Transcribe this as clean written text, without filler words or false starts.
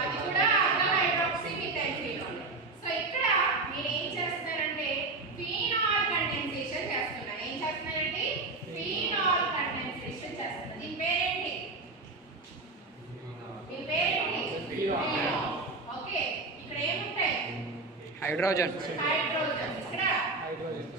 అది కూడా alkyl hydroxy methyl phenol. So ఇక్కడ నేను ఏం చేస్తానంటే ఫినాల్ కండెన్సేషన్ చేస్తున్నా. ఏం చేస్తున్నానంటే ఫినాల్ కండెన్సేషన్ చేస్తున్నా. దీని పేరేంటి? దీని పేరేంటి? ఫినాల్. ఓకే, ఇక్కడ ఏముంటాయి? హైడ్రోజన్. హైడ్రోజన్. ఇక్కడ హైడ్రోజన్